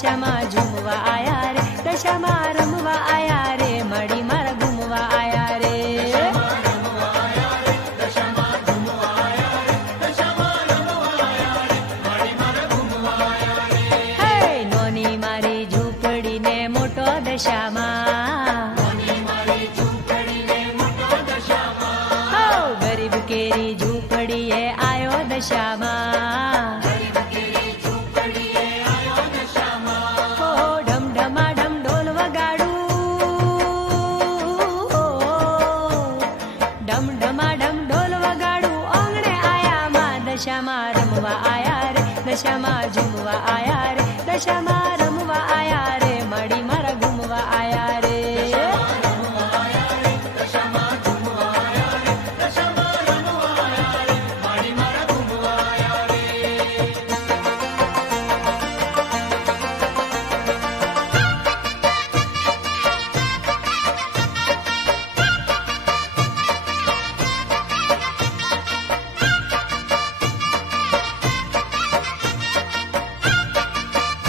દશામાં ઝૂમવા આયા રે, દશામાં રમવા આયા રે, મળી મારા ઘૂમવા આયા રે. હે નોની મારી ઝૂંપડી ને મોટો દશામાં, હો ગરીબ કેરી ઝૂંપડીએ આયો દશામાં. દશામાં રમવા આયા રે, દશામાં